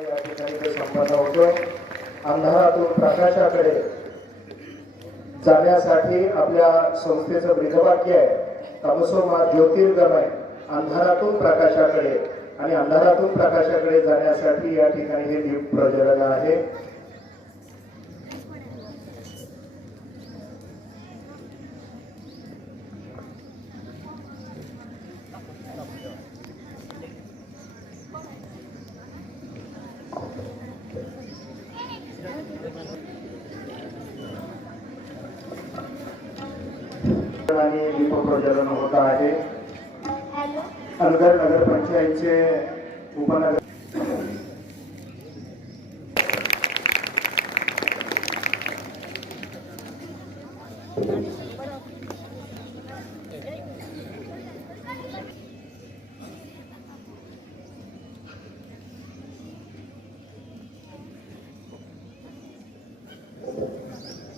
या ठिकाणी ते संपन्न होतो. अंधारातून प्रकाशाकडे जाण्यासाठी आपल्या संस्थेचं ब्रीदवाक्य आहे, तमसो मा ज्योतिर्गमय, अंधारातून प्रकाशाकडे. आणि अंधारातून प्रकाशाकडे जाण्यासाठी या ठिकाणी हे दीप प्रज्वलन आहे. आणि दीप प्रज्वलन होत आहे. अनगर नगर पंचायतचे उपनगर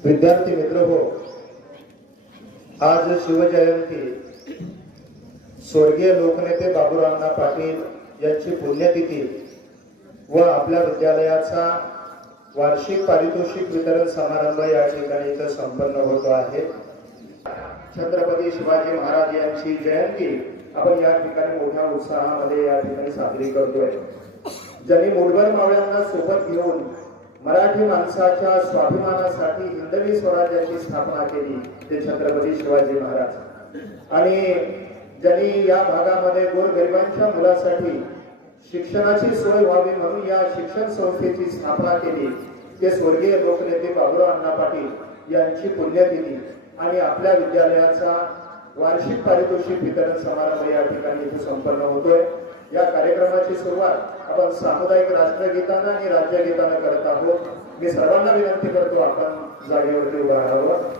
विद्यार्थी मित्र हो, आज शिवजयंती स्वर्गीय लोकनेते बाबूराव पाटील यांची पुण्यतिथी व आपल्या विद्यालयाचा वार्षिक पारितोषिक वितरण समारंभ या ठिकाणी इथं संपन्न होतो आहे. छत्रपती शिवाजी महाराज यांची जयंती आपण या ठिकाणी मोठ्या उत्साहामध्ये या ठिकाणी साजरी करतोय. ज्यांनी मुठभर मावळ्यांना सोबत घेऊन मराठी माणसाच्या स्वाभिमानासाठी हिंदवी स्वराज्याची स्थापना केली ते छत्रपती शिवाजी महाराज. आणि ज्यांनी या भागामध्ये गोरगरिबांच्या मुलासाठी शिक्षणाची सोय व्हावी म्हणून या शिक्षण संस्थेची स्थापना केली ते स्वर्गीय लोकनेते बाबूराव पाटील यांची पुण्यतिथी आणि आपल्या विद्यालयाचा वार्षिक पारितोषिक वितरण समारंभ या ठिकाणी इथे संपन्न होतोय. या कार्यक्रमाची सुरुवात आपण सामुदायिक राष्ट्रगीतानं आणि राज्यगीतानं करत आहोत. मी सर्वांना विनंती करतो आपण जागेवरती उभं राहावं.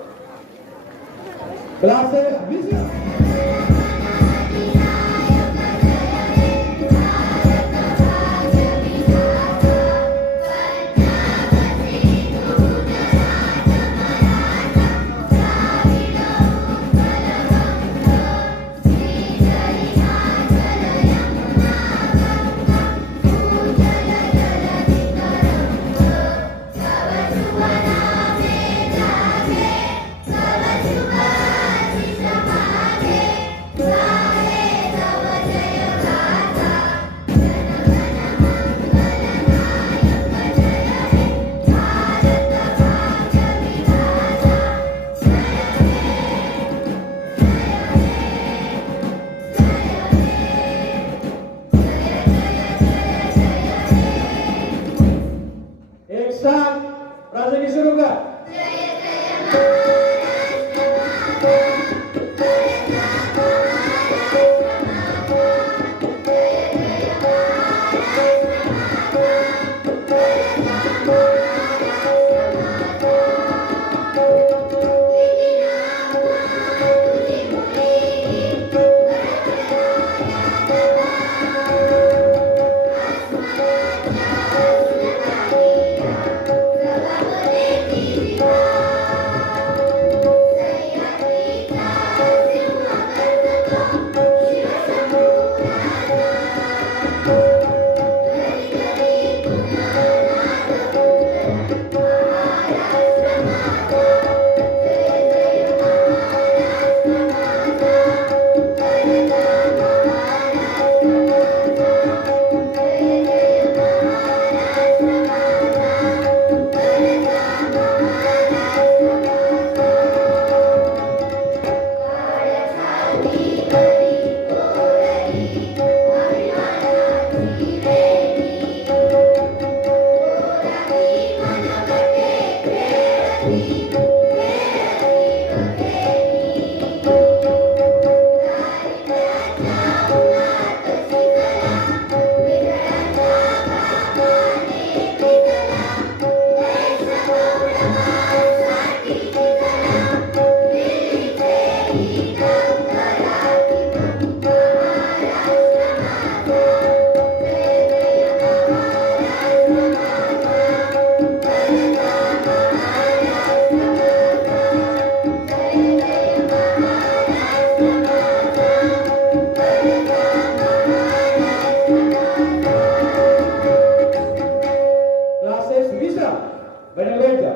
बनवायचा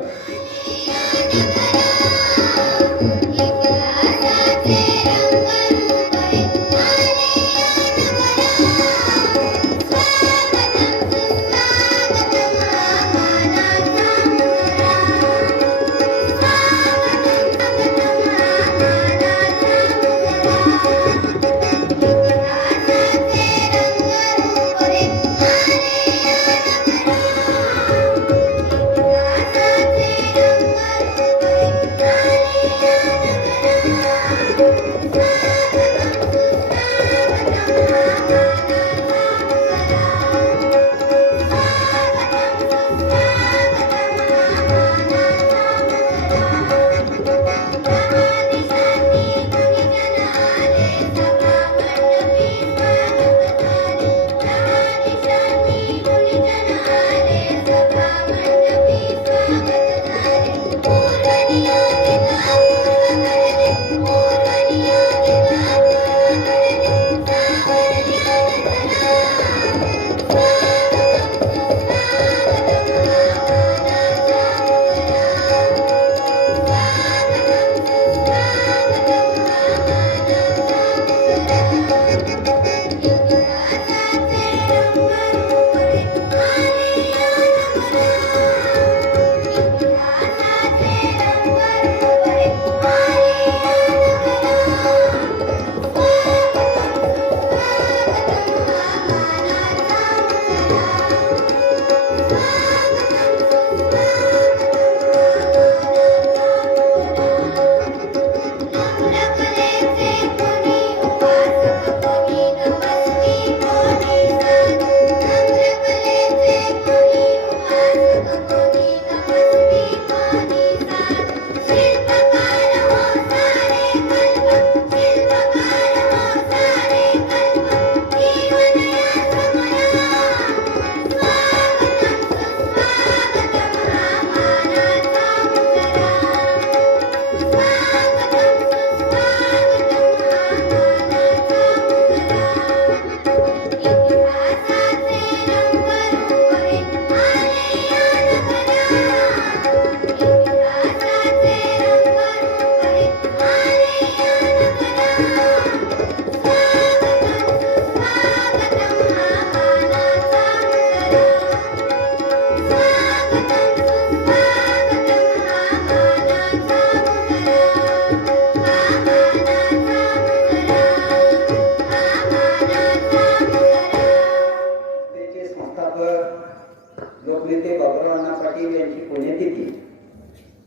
लोकनेते बाबुराव पाटील यांची पुण्यतिथी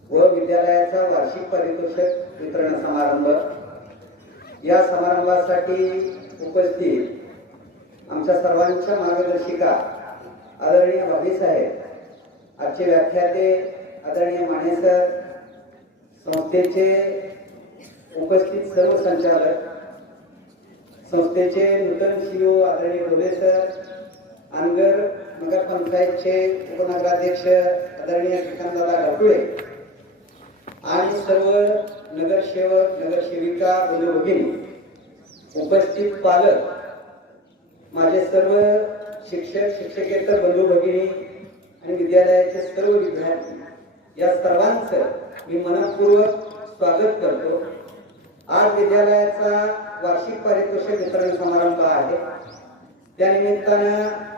व विद्यालयाचा वार्षिक पारितोषिक वितरण समारंभ। या समारंभासाठी उपस्थित आमच्या सर्वांच्या मार्गदर्शिका आदरणीय भाभी साहेब, आजचे व्याख्याते आदरणीय माने सर, संस्थेचे उपस्थित सर्व संचालक, संस्थेचे नूतन CEO आदरणीय ढोले सर, अनगर नगर पंचायतचे उपनगराध्यक्ष आदरणीय किशनदादा ढाकुळे आणि सर्व नगरसेवक नगरसेविका बंधू भगिनी, उपस्थित पालक, माझे सर्व शिक्षक शिक्षकेतर बंधू भगिनी आणि विद्यालयाचे सर्व विद्यार्थी, या सर्वांचं मी मनपूर्वक स्वागत करतो। आज विद्यालयाचा वार्षिक पारितोषिक वितरण समारंभ आहे। त्यानिमित्तानं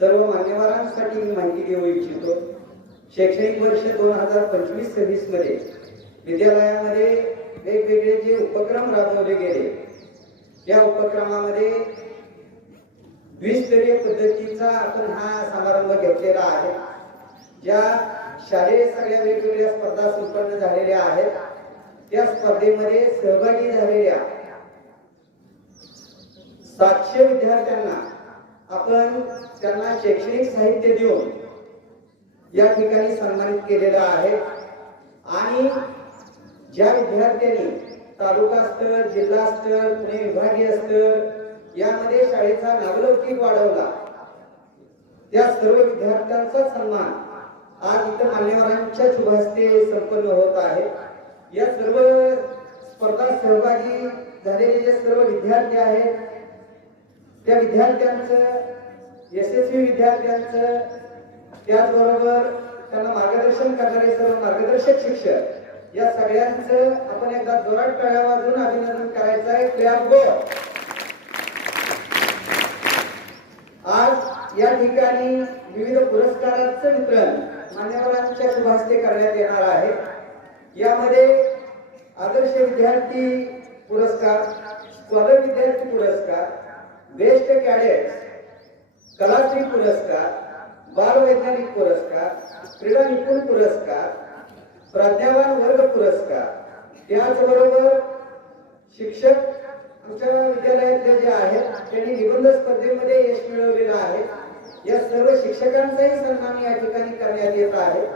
सर्व मान्यवरांसाठी मी माहिती देऊ इच्छितो। शैक्षणिक वर्ष 2025-26 मध्ये विद्यालयामध्ये वेगवेगळे जे उपक्रम राबवले गेले, त्या उपक्रमामध्ये द्विस्तरीय पद्धतीचा आपण हा समारंभ घेतलेला आहे। ज्या शालेय सगळ्या वेगवेगळ्या स्पर्धा संपन्न झालेल्या आहेत, त्या स्पर्धेमध्ये सहभागी झालेल्या 700 विद्यार्थ्यांना आपण त्यांना शैक्षणिक साहित्य देऊन या ठिकाणी सन्मानित केलेला आहे। आणि ज्या विद्यार्थ्यांनी तालुका स्तर, जिल्हा स्तर, पुणे विभागीय स्तर यामध्ये शाळेचा नावलौकिक वाढवला, त्या सर्व विद्यार्थ्यांचा सन्मान आज इतर मान्यवरांच्या शुभ हस्ते संपन्न होत आहे। या सर्व स्पर्धा सहभागी झालेले जे सर्व विद्यार्थी आहेत, त्या विद्यार्थ्यांचं, यशस्वी विद्यार्थ्यांचं, त्याचबरोबर त्यांना मार्गदर्शन करणारे सर्व मार्गदर्शक शिक्षक या सगळ्यांचं आपण एकदा जोरात टाळ्या वाजवून अभिनंदन करायचं आहे. क्लॅप गो. आज या ठिकाणी विविध पुरस्कारांचं वितरण मान्यवरांच्या शुभ हस्ते करण्यात येणार आहे. यामध्ये आदर्श विद्यार्थी पुरस्कार, स्कॉलर विद्यार्थी पुरस्कार, बेस्ट कॅडेट्स, कलाश्री पुरस्कार, बाल वैज्ञानिक पुरस्कार, क्रीडा निपुण पुरस्कार, प्रज्ञावान वर्ग पुरस्कार, त्याचबरोबर शिक्षक आमच्या विद्यालयातले जे आहेत त्यांनी निबंध स्पर्धेमध्ये यश मिळवलेलं आहे. या सर्व शिक्षकांचाही सन्मान या ठिकाणी करण्यात येत आहे.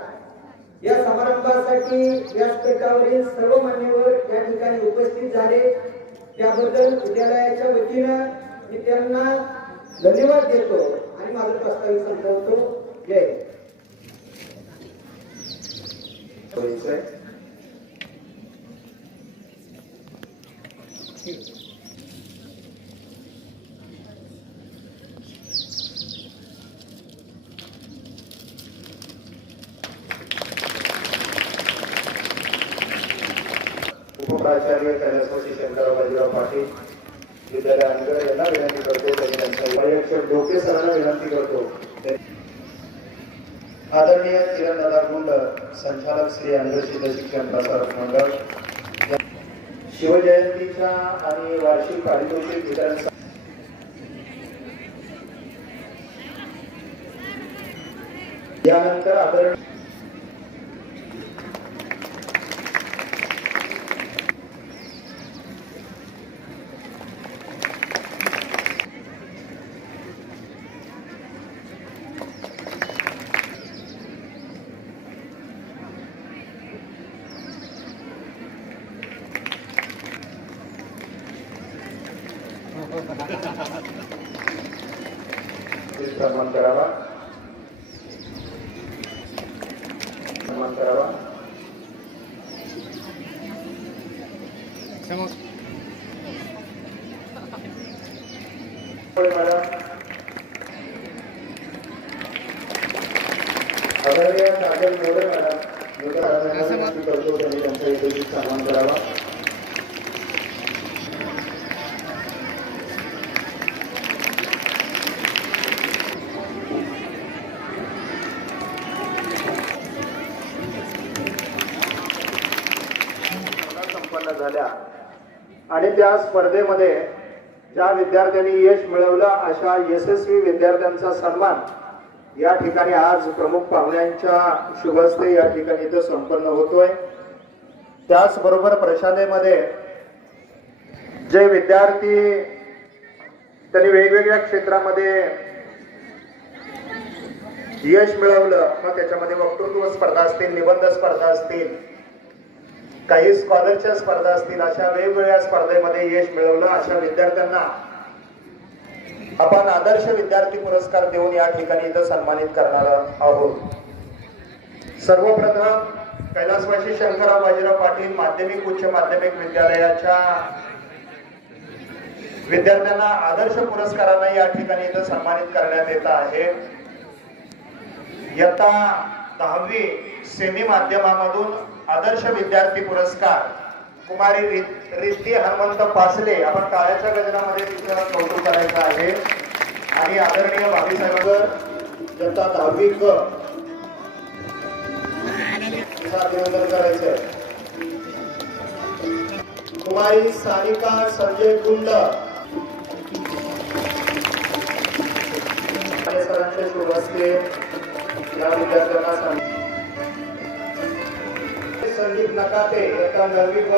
या समारंभासाठी व्यासपीठावरील सर्व मान्यवर या ठिकाणी उपस्थित झाले त्याबद्दल विद्यालयाच्या वतीनं मी त्यांना धन्यवाद देतो आणि माझं प्रस्ताव संपवतो. जय हिंद. उपप्राचार्य कैलासवासी शंकरराव बाजीराव पाटील विद्यालय अंगड यांना विनंती करतो. त्यांनी त्यांच्या पर्यवेक्षक डोके सरांना विनंती करतो. आदरणीय किरणदादा गुंड संचालक श्री अंगड सिद्ध शिक्षण प्रसारक मंडळ शिवजयंतीच्या आणि वार्षिक पारितोषिक वितरण यानंतर आदरणीय सन्मान करावा. सन्मान करावा. मॅडम आदरणीय काजल मोरे मॅडम करतो त्यांनी त्यांचा इथे सन्मान करावा. झाल्या आणि त्या स्पर्धेमध्ये ज्या विद्यार्थ्यांनी यश मिळवलं अशा यशस्वी विद्यार्थ्यांचा सन्मान या ठिकाणी आज प्रमुख पाहुण्यांच्या शुभ हस्ते या ठिकाणी इथं संपन्न होतोय. त्याचबरोबर प्रशालेमध्ये जे विद्यार्थी त्यांनी वेगवेगळ्या क्षेत्रामध्ये यश मिळवलं, मग त्याच्यामध्ये वक्तृत्व स्पर्धा असतील, निबंध स्पर्धा असतील, काही स्कॉलरच्या स्पर्धा असतील, अशा वेगवेगळ्या स्पर्धेमध्ये यश मिळवलं अशा विद्यार्थ्यांना आपण आदर्श विद्यार्थी पुरस्कार देऊन या ठिकाणी इथं सन्मानित करणार आहोत. सर्वप्रथम कैलासवासी शंकरराव बाजीराव पाटील माध्यमिक उच्च माध्यमिक विद्यालयाच्या विद्यार्थ्यांना आदर्श पुरस्काराने या ठिकाणी इथं सन्मानित करण्यात येत आहे. इयत्ता 10वी सेमी माध्यमामधून आदर्श विद्यार्थी पुरस्कार कुमारी रिद्धी हनुमंत पासले, आपण काळ्याच्या गजरामध्ये तिचं कौतुक करायचं आहे. आणि आदरणीय भावी साहेबांवर इयत्ता 10वी क अभिनंदन करायचं. कुमारी सानिका संजय गुंड सरांच्या शुभ हस्ते या विद्यार्थ्यांना संदीप नकाते इयत्ता 9वी क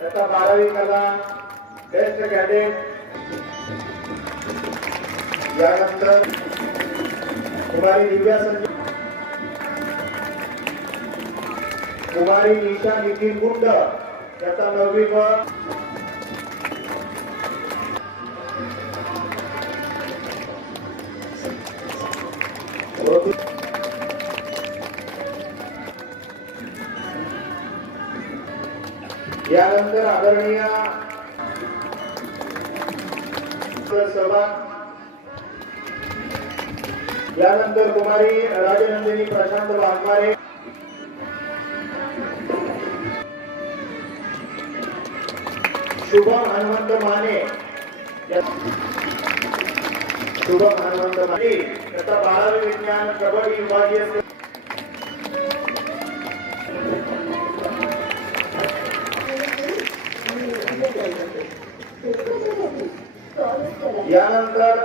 इयत्ता 12वी कला बेस्ट कॅडेट. यानंतर कुमारी दिव्या संजय, कुमारी निशा नितीन गुंड इयत्ता 9वी क यानंतर आदरणीय सभा, यानंतर कुमारी राजनंदिनी प्रशांत वाघमारे, शुभम हनुमंत माने, शुभम हनुमंत माने तथा 12वी विज्ञान कबड्डी विभागीय यानंतर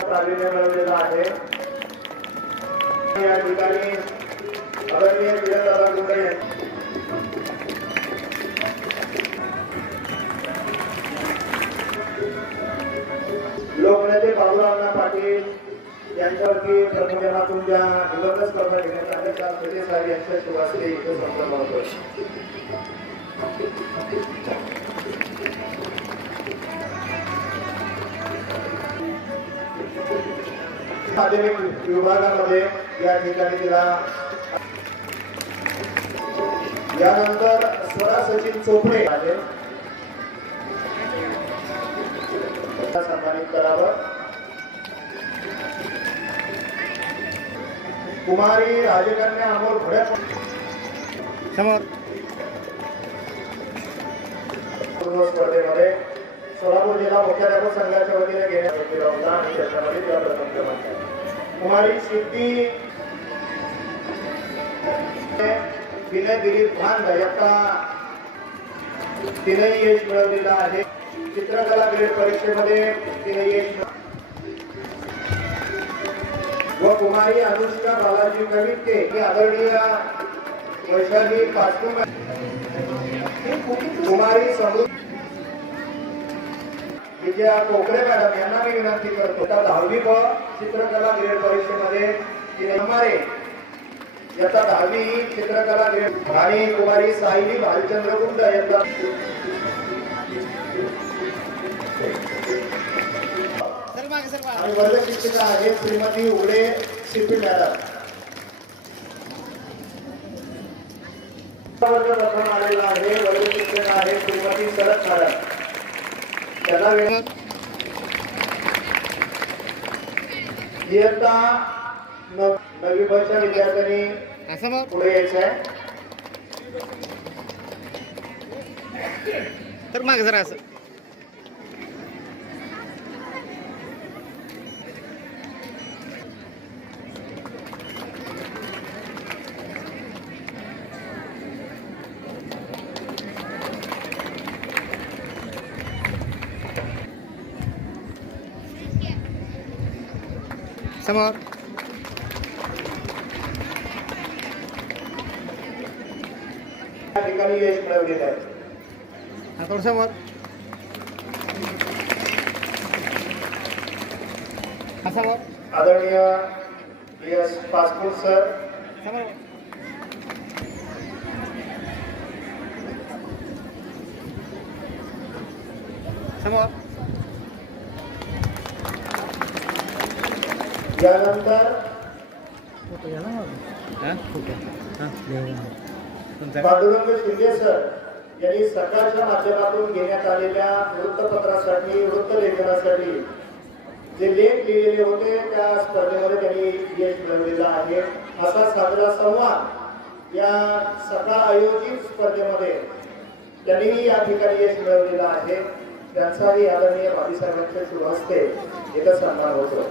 प्रावीण्य मिळवलेला आहे. या ठिकाणी आदरणीय विजयदादा गुंडे लोकनेते बाबूराव पाटील यांच्यावरती प्रथम ज्या निबंध स्पर्धा घेण्यात आल्या त्या सुधीर साहेब यांच्या शुभास्ते इथे संपन्न होतोय. माध्यमिक विभागामध्ये या ठिकाणी तिला यानंतर स्वरा सचिन चोपडे आहे सन्मानित करावं. कुमारी राजकन्या अमोल भोळे समोर स्पर्धेमध्ये सोलापूर जिल्हा मुख्याध्यापक संघाच्या वतीने घेण्यात आलेला होता आणि त्याच्यामध्ये त्या प्रथम क्रमांक. कुमारी सिद्धी विनय दिलीप भांड याचा तिनेही यश मिळवलेला आहे. चित्रकला ग्रेड परीक्षेमध्ये तिने यश व कुमारी अनुष्का बालाजी कविते ही आदरणीय वैशाली पाचकुम, कुमारी समृद्धी विजया कोकरे मॅडम यांना मी विनंती करतो. 10वी व चित्रकला ग्रेड परीक्षेमध्ये तिने कुमारी याचा 10वी चित्रकला ग्रेड आणि कुमारी सायली भालचंद्र गुंड यांचा आणि वर्ग शिक्षिका आहे श्रीमती उघडे शिल्पी मॅडम. वर्ग प्रथम आलेला आहे. वर्ग शिक्षिका आहे श्रीमती शरद मॅडम. त्याला इयत्ता 9वी वर्षाच्या विद्यार्थ्यांनी पुढे यायचं आहे. तर मागे जरा असं समोर या ठिकाणी यश मिळवलेलं आहे. हा थोडं समोर हा समोर आदरणीय एस पासपोर्ट सर समोर समोर यानंतर पांडुरंग शिंदे सर यांनी सरकारच्या माध्यमातून घेण्यात आलेल्या वृत्तपत्रासाठी वृत्तलेखनासाठी जे लेख लिहिलेले होते त्या स्पर्धेमध्ये त्यांनी यश मिळवलेलं आहे. असा साजरा संवाद या सकाळ आयोजित स्पर्धेमध्ये त्यांनीही या ठिकाणी यश मिळवलेलं आहे. त्यांचाही आदरणीय बाबासाहेबांच्या शुभ हस्ते इथं सन्मान होतो.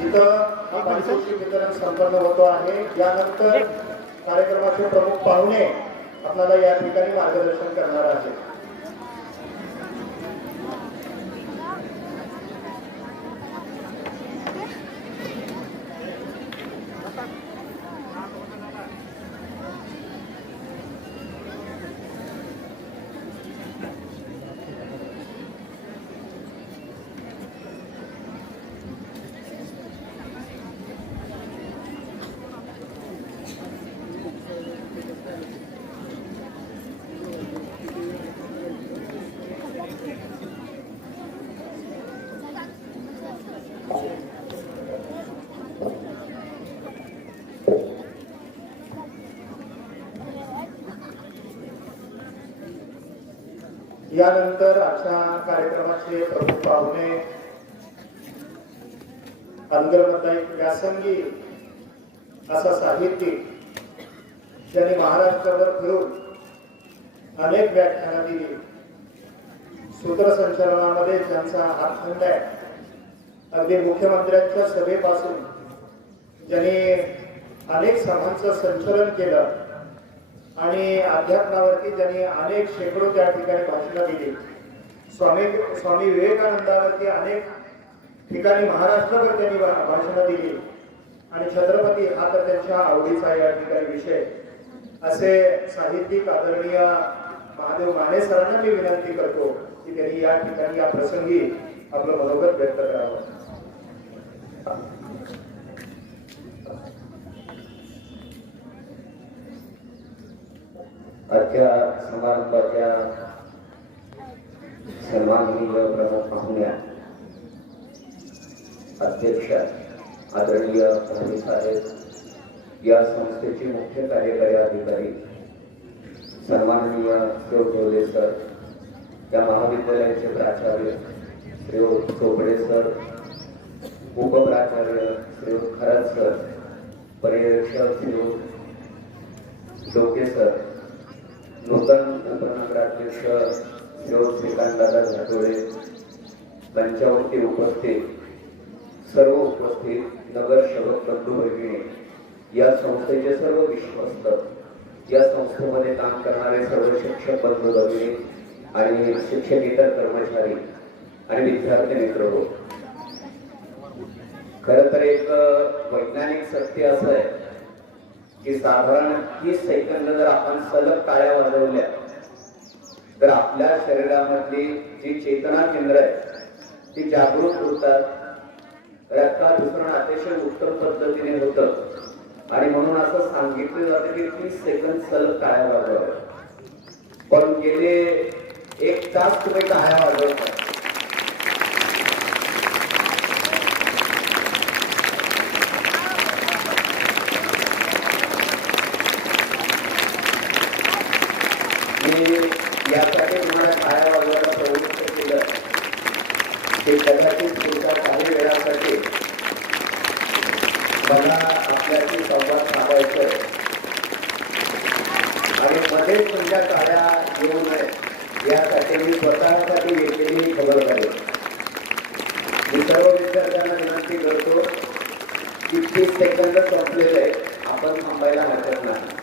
इथं पारितोषिक वितरण संपन्न होतो आहे. यानंतर कार्यक्रमाचे प्रमुख पाहुणे आपल्याला या ठिकाणी मार्गदर्शन करणार आहेत. यानंतर आजच्या कार्यक्रमाचे प्रमुख पाहुणे अनगरमधला एक व्यासंगी असा साहित्यिक ज्यांनी महाराष्ट्रावर फिरून अनेक व्याख्यानं दिली, सूत्रसंचालनामध्ये ज्यांचा हातखंड आहे, अगदी मुख्यमंत्र्यांच्या सभेपासून ज्यांनी अनेक सभांचं संचलन केलं आणि अध्यात्मावरती ज्यांनी अनेक शेकडो त्या ठिकाणी भाषणं दिली, स्वामी विवेकानंदावरती अनेक ठिकाणी महाराष्ट्रावर त्यांनी भाषणं दिली आणि छत्रपती हा तर त्यांच्या आवडीचा या ठिकाणी विषय, असे साहित्यिक आदरणीय महादेव माने सरांना मी विनंती करतो की त्यांनी या ठिकाणी या प्रसंगी आपलं मनोगत व्यक्त करावं. आजच्या समारंभाच्या सन्माननीय प्रमुख पाहुण्या, अध्यक्ष आदरणीय धामी साहेब, या संस्थेचे मुख्य कार्यकारी अधिकारी सन्माननीय शिवजोले सर, या महाविद्यालयाचे प्राचार्य श्री चोपडे सर, उपप्राचार्य श्री खरत सर, पर्यवेक्षक श्री डोके सर, नूतन उपनगराध्यक्ष श्री श्रीकांतदादा झाटोळे, मंचावरती उपस्थित सर्व उपस्थित नगरसेवक बंधू भगिनी, या संस्थेचे सर्व विश्वस्त, या संस्थेमध्ये काम करणारे सर्व शिक्षक बंधू भगिनी आणि शिक्षकेतर कर्मचारी आणि विद्यार्थी मित्र हो, खरं तर एक वैज्ञानिक सत्य असं आहे की साधारण 30 सेकंद जर आपण सलग टाळ्या वाजवल्या तर आपल्या शरीरामधली जी चेतना केंद्र आहे ती जागृत होतात, रक्ताभिसरण अतिशय उत्तम पद्धतीने होतं आणि म्हणून असं सांगितलं जातं की 30 सेकंद सलग टाळ्या वाजवाव्या. पण गेले 1 तास तुम्ही टाळ्या वाजवता. मी यासाठी तुम्हाला टाळ्या वाजवायला प्रवृत्त केलं की कदाचित पुढच्या काही वेळासाठी मला आपल्याशी संवाद साधायचा आहे आणि मध्येच तुमच्या टाळ्या येऊ नये यासाठी मी स्वतःसाठी घेतलेली खबरदारी. मी सर्व विद्यार्थ्यांना विनंती करतो की 30 सेकंद संपलेले आहे, आपण थांबायला हरकत नाही.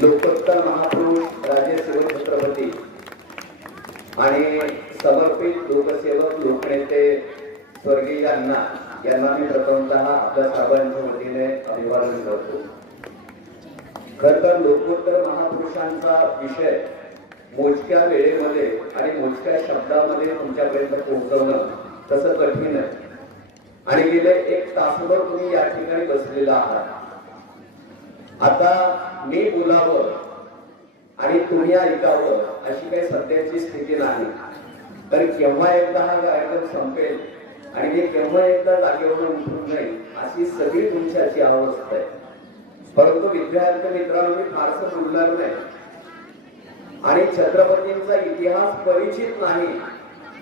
लोकोत्तर महापुरुष राजे शिवछत्रपती आणि समर्पित लोकसेवक लोकनेते स्वर्गीय अण्णा यांना मी प्रथमतः आपल्या सर्वांच्या वतीने अभिवादन करतो. खर तर लोकोत्तर महापुरुषांचा विषय मोजक्या वेळेमध्ये आणि मोजक्या शब्दामध्ये तुमच्यापर्यंत पोहोचवणं तसं कठीण आहे आणि गेले 1 तासभर तुम्ही या ठिकाणी बसलेला आहात. आता मी बोलावं आणि तुम्ही ऐकावं अशी काही सध्याची स्थिती नाही. तर केव्हा एकदा हा कार्यक्रम संपेल आणि मी केव्हा एकदा जागेवरून उठून जाईल अशी सगळी तुमच्याची अवस्था आहे. परंतु विद्यार्थी मित्रांनो, मी फारसं बोलणार नाही आणि छत्रपतींचा इतिहास परिचित नाही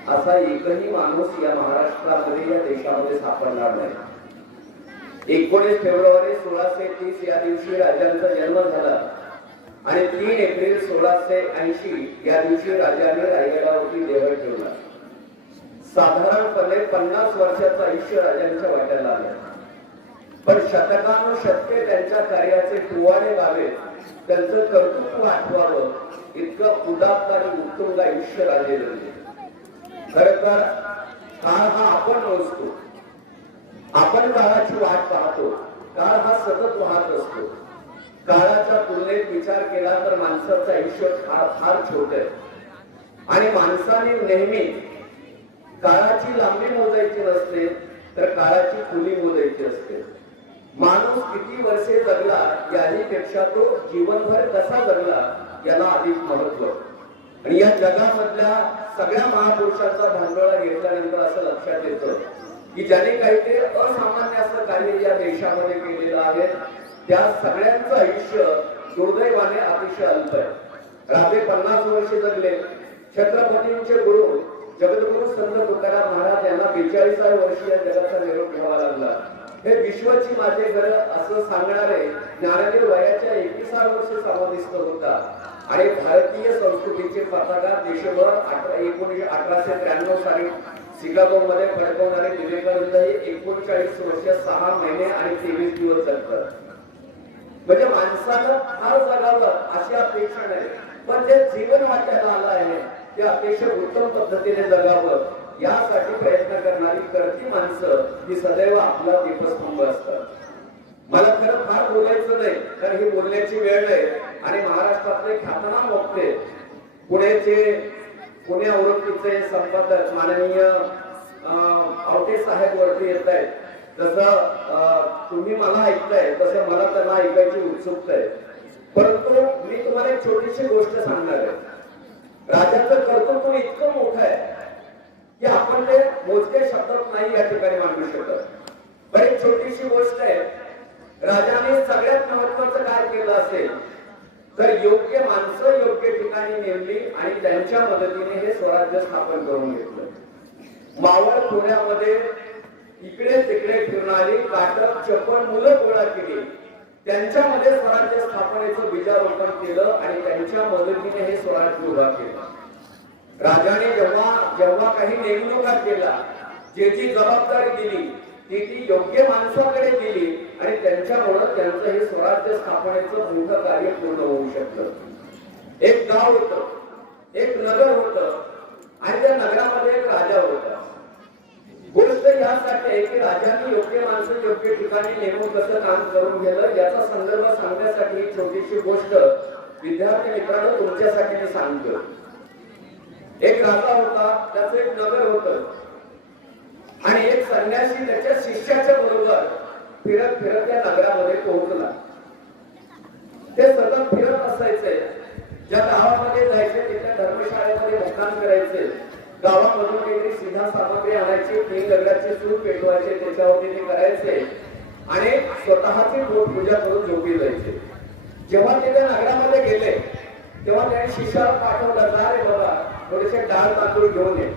असा एकही माणूस या महाराष्ट्रामध्ये, या देशामध्ये सापडणार नाही. 19 फेब्रुवारी 1630 या दिवशी राजांचा जन्म झाला आणि 3 एप्रिल 1680 या दिवशी राजाने रायगडावरती देह ठेवला. साधारणपणे 50 वर्षाचं आयुष्य राजांच्या वाट्याला आलं. पण शतकानुशतके त्यांच्या कार्याचे टुवाडे व्हावे, त्यांचं कर्तृत्व आठवावं इतकं उदात्त आणि उत्तुंग आयुष्य राजे जगले. खरं तर काळ हा आपण मोजतो, आपण काळाची वाट पाहतो. काळ हा सतत वाहत असतो. काळाच्या तुलनेत विचार केला तर माणसाचं आयुष्य फार छोट आहे आणि माणसाने नेहमी काळाची लांबी मोजायची नसते तर काळाची खोली मोजायची असते. माणूस किती वर्षे जगला याहीपेक्षा तो जीवनभर कसा जगला याला अधिक महत्व. आणि या जगामधल्या सगळ्या महापुरुषांचा भांडवळा घेतल्यानंतर असं लक्षात येतं की ज्याने काहीतरी असामान्य असं कार्य या देशामध्ये केलेलं आहे त्या सगळ्यांचं आयुष्य दुर्दैवाने अतिशय अल्प आहे. राजे 50 वर्ष जगले. छत्रपतींचे गुरु जगद्गुरु संत तुकाराम महाराज यांना 42व्या वर्षी या जगाचा निरोप घ्यावा लागला. हे विश्वाची माझे घर असं सांगणारे ज्ञानदेव वयाच्या 21व्या वर्षी समाधिस्थ होता आणि भारतीय संस्कृतीचे पताका देशभर 1893 साली शिकागो मध्ये फडकवणारे विवेकानंद हे 39 वर्ष 6 महिने आणि 23 दिवस जगतात. म्हणजे माणसानं फार जगावं अशी अपेक्षा नाही, पण जे जीवन वाट्याला आलं आहे ते अपेक्षा उत्तम पद्धतीने जगावं यासाठी प्रयत्न करणारी करती माणसं ही सदैव आपला दीपस्तंभ असतात. मला खरं फार बोलायचं नाही, कारण ही बोलण्याची वेळ नाही. आणि महाराष्ट्रातले ख्यातनाम वक्ते पुणे आवृत्तीचे संपादक माननीय आवटे साहेब वरती येत आहेत. जसं तुम्ही मला ऐकताय तसं मला त्यांना ऐकायची उत्सुकता आहे. परंतु मी तुम्हाला एक छोटीशी गोष्ट सांगणार आहे. राजाचं कर्तृत्व इतकं मोठं आहे की आपण ते मोजके शब्दात नाही या ठिकाणी मांडू शकत. पण एक छोटीशी गोष्ट आहे, राजाने सगळ्यात महत्वाचं काय केलं असेल तर योग्य माणसं योग्य ठिकाणी नेमली आणि त्यांच्या मदतीने हे स्वराज्य स्थापन करून घेतलं. मावळ पुण्यामध्ये इकडे तिकडे फिरणारी काटक चप्पल मुलं गोळा केली, त्यांच्यामध्ये स्वराज्य स्थापनेचं बीजारोपण केलं आणि त्यांच्या मदतीने हे स्वराज्य उभा केलं. राजाने जेव्हा काही नेमणुका केला, जी जबाबदारी दिली ती योग्य माणसाकडे दिली आणि त्यांच्यामुळे त्यांचं हे स्वराज्य स्थापनेचं मोठं कार्य पूर्ण होऊ शकलं. एक गाव होतं, एक नगर होतं आणि त्या नगरामध्ये एक राजा होता. गोष्ट यासाठी आहे की राजांनी योग्य माणसं योग्य ठिकाणी नेमून कसं काम करून गेलं याचा संदर्भ सांगण्यासाठी ही छोटीशी गोष्ट विद्यार्थी मित्रांनो तुमच्यासाठी मी सांगतो. एक राजा होता, त्याचं एक नगर होतं आणि एक संन्यासी त्याच्या शिष्याच्या बरोबर फिरत फिरत त्या नगरामध्ये पोहोचला. ते सतत फिरत असायचे, ज्या गावामध्ये जायचे तिथल्या धर्मशाळेमध्ये मुक्काम करायचे, गावामधून काहीतरी सिधा सामग्री आणायची, 3 दगडाचे चूल पेटवायचे, त्याच्यावरती ते करायचे आणि स्वतःची पूजा करून झोपी जायचे. जेव्हा ते त्या नगरामध्ये गेले तेव्हा त्याने शिष्याला पाठवलं, जा रे बाबा थोडेसे डाळ तांदूळ घेऊन ये.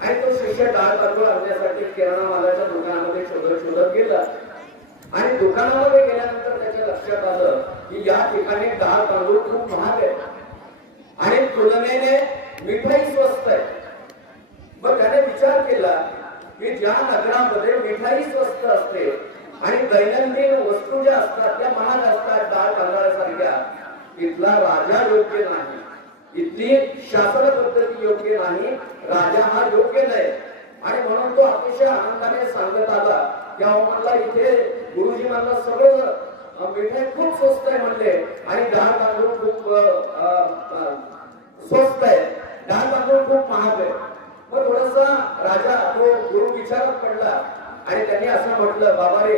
आणि तो शिष्य डाळ तांदूळ आणण्यासाठी किराणा मालाच्या दुकानामध्ये शोधत गेला आणि दुकानामध्ये गेल्यानंतर त्याच्या लक्षात आलं की या ठिकाणी डाळ तांदूळ खूप महाग आहे आणि तुलनेने मिठाई स्वस्त आहे. मग त्याने विचार केला की ज्या नगरामध्ये मिठाई स्वस्त असते आणि दैनंदिन वस्तू ज्या असतात त्या महाग असतात डाळ तांदळासारख्या, इथला राजा योग्य नाही, इथली शासन पद्धती योग्य नाही, राजा हा योग्य नाही. आणि म्हणून तो अतिशय आनंदाने सांगत आला की म्हणला इथे गुरुजी म्हणला सगळं मिठाई खूप स्वस्त आहे म्हणले आणि डाळ तांदूळ खूप स्वस्त आहे, डाळ तांदूळ खूप महाग आहे. मग थोडासा राजा तो गुरु विचारात पडला आणि त्यांनी असं म्हटलं, बाबा रे